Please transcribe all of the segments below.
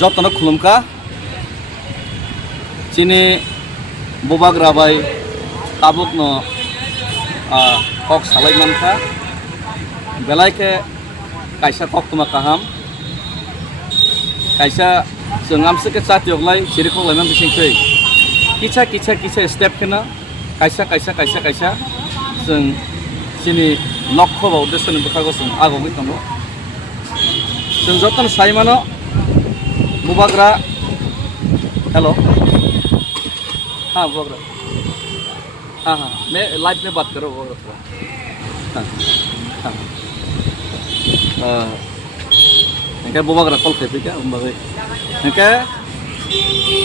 যতন খুলুমকা চিনি ববাগ্রা by তাবুকনো kok salai manka belai ke kaisa kok tuma kaham kaisa sengam se ke chat yoglai chiri khok laimam bising tei kicha step kena kaisa seng sini lokho ba uddesho ni bukhago seng ago gi tongo seng joton saimano bubagra hello ha bubagra हाँ मैं live में बात करो वो इनका बोबाग्रा कल खेपी क्या उम्बागे इनका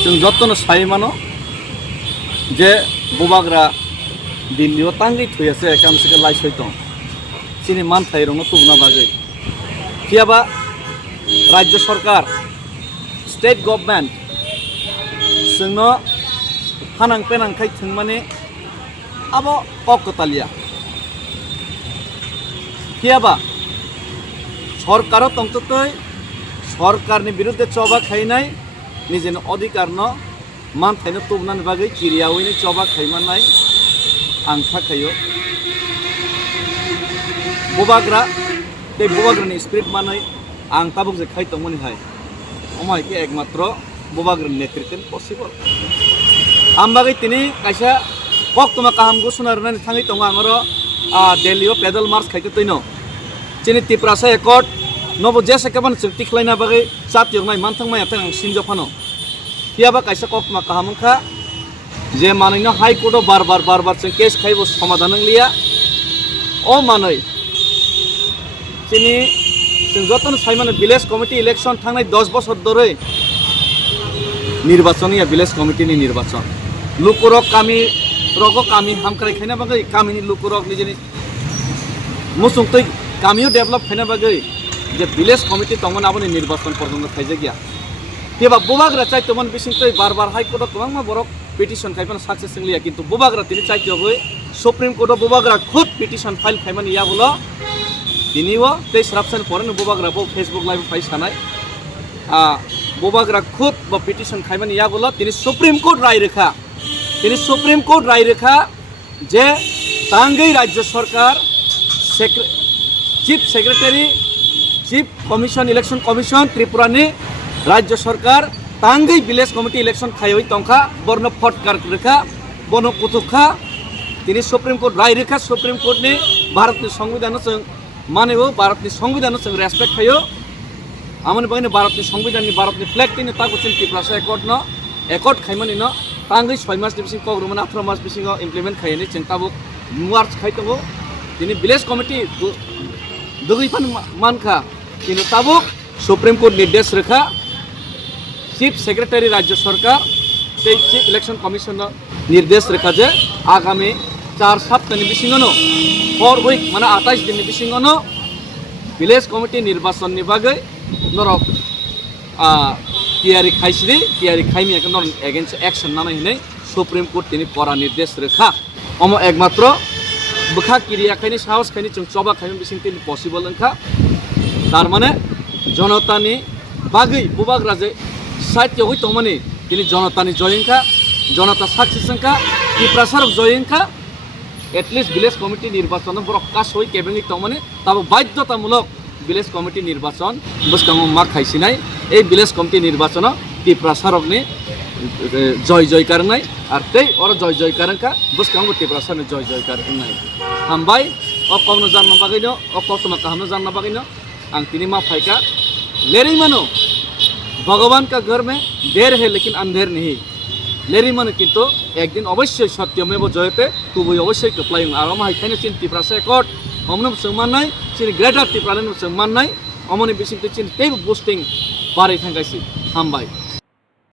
जों जत्तन साई मानो जे बोबाग्रा दिल्ली वो तांगी थुया से काम से के लाइव होइतो चीनी मान थाई रंगो तुबना बागे किया बा राज्य सरकार स्टेट गवर्नमेंट जोंनो हानां पेनां खाइ थों माने abo kokotaliya kiaba সরকারও তন্ততই সরকারনি বিরুদ্ধে চবা খাইনাই নিজের অধিকার ন মান থাইনো তুবনানি বাগৈ কিরিয়াওইনি চবা খাইমানাই আংখা খাইও ববাগ্রা তে ববাগ্রানি স্পিরিট মানাই আং তাবুক যে খাইতমনি হাই অমাইকে একমাত্র ববাগ্রানি নেতৃত্বে পসিবল আমবাগৈ তিনি কাইসা kok tuma kaham go sunar nani thangi tonga angoro Delhi o pedal march khaite toino chini tiprasa ekot nobo jese kaban chukti khlaina bagi chat yognai manthang mai atang sinjo phano kiaba kaisa kok tuma kaham kha je manino high court o bar chen case khaibo samadhan liya o manoi chini जों जतन साइमानो village committee election थांनाय 10 বছর ধরে নির্বাচনীয় village कमिटीनि निर्वाचन लुकुरक कामी रगो कामी हामक्राय खाइना बागै कामिनि लुकुरक निजेनि मुसुंतै कामियो डेभलप खाइना बागै जे विलेज कमिटी तमन आबनि निर्वाचन पर्यन्त थाइजे गया तेबा बोबाग्रा चाइ तमन बिसिंतै बार हाई कोर्ट गोबां बरक पिटिशन खाइफान सक्सेस लिया किन्तु बोबाग्रा तिनि चाइतोबै सुप्रीम कोर्ट बोबाग्रा खुद पिटिशन फाइल खाइमान या बोलो तिनिओ तेज रापसन परेन बोबाग्रा बो फेसबुक लाइव फाइ सानाय बोबाग्रा खुद बो पिटिशन खाइमान या बोलो तिनि सुप्रीम कोर्ट राय रेखा তিনি সুপ্রিম কোর্ট রায় রেখা যে তাঙ্গই রাজ্য সরকার chief secretary chief commission election commission ত্রিপুরানি রাজ্য সরকার তাঙ্গই ভিলেজ কমিটি ইলেকশন খাইওই তংখা বর্ণ ফটকার রেখা বন কুতুখা তিনি সুপ্রিম কোর্ট রায় রেখা সুপ্রিম কোর্টনি भारतनि संविधान जों मानेबो भारतनि संविधान जों रेसपेक्ट खायो आमनि बायनो भारतनि संविधाननि भारतनि फ्लेग तिनि ताको चिन टिप्रासा एकर्ड खाइमानि न तांगै 6 मास बिसिं कग्रुमन 18 मास बिसिं इमप्लिमेंट खायनि जों ताबो मार्च खाइतंगो दिनै विलेज कमिटी दुगैफान मानखा किन्तु ताबो सुप्रीम कोर्ट निर्देश रेखा चीफ सेक्रेटारी राज्य सरकार ते चीफ इलेक्शन कमिशन निर्देश रेखा जे आगामी 4 सप्ताहनि बिसिङनो 4 वीक माने 28 दिननि बिसिङनो विलेज कमिटी निर्वाचननि बागै नरक तैयारी खाइसिरि तैयारी खाइमी एक नन एगेन्स्ट एक्शन नामै हिनै सुप्रीम कोर्ट तिनि करा निर्देश रेखा अम एकमात्र बुखा किरिया खाइनि साहस खाइनि जों चबा खाइम बिसिं तिनि पसिबल अंखा तार माने जनतानि बागै बुबाग्रा जे साइट होय तमनि तिनि जनतानि जयंखा जनता सक्सेसंखा कि प्रसारक जयंखा एटलिस्ट विलेज कमिटी निर्वाचन ब्रकास होय केबेङै तमनि ताबो बाध्यतामूलक विलेज कमिटी निर्वाचन बसकांगो मा खाइसिनाय এই ভিলেজ কমিটি নির্বাচন টি প্রসারকনি জয় জয়কার নাই আর তেই ওর জয় জয়কারকা বসকাঙ্গো টি প্রসারনি জয় জয়কার নাই হামবাই ও কমনো জান্ন বাগাইনো ও কতমা কাহামनो জান্ন बागाइनो आं तिनी मा फाइका लेरी मानो भगवान का घर में देर है लेकिन अंधेर नहीं लेरी मानो किंतु एक दिन अवश्य सत्यमेव जयते तुबो अवश्य कप्लाइं आरो मा हाइखाने चिन टी प्रसा एकट हमनो सम्माननाय चिन ग्रेटर टी प्रालेन सम्माननाय अमनि बिसिंते चिन टेब बुस्टिंग बारै थांगासि हामबाय।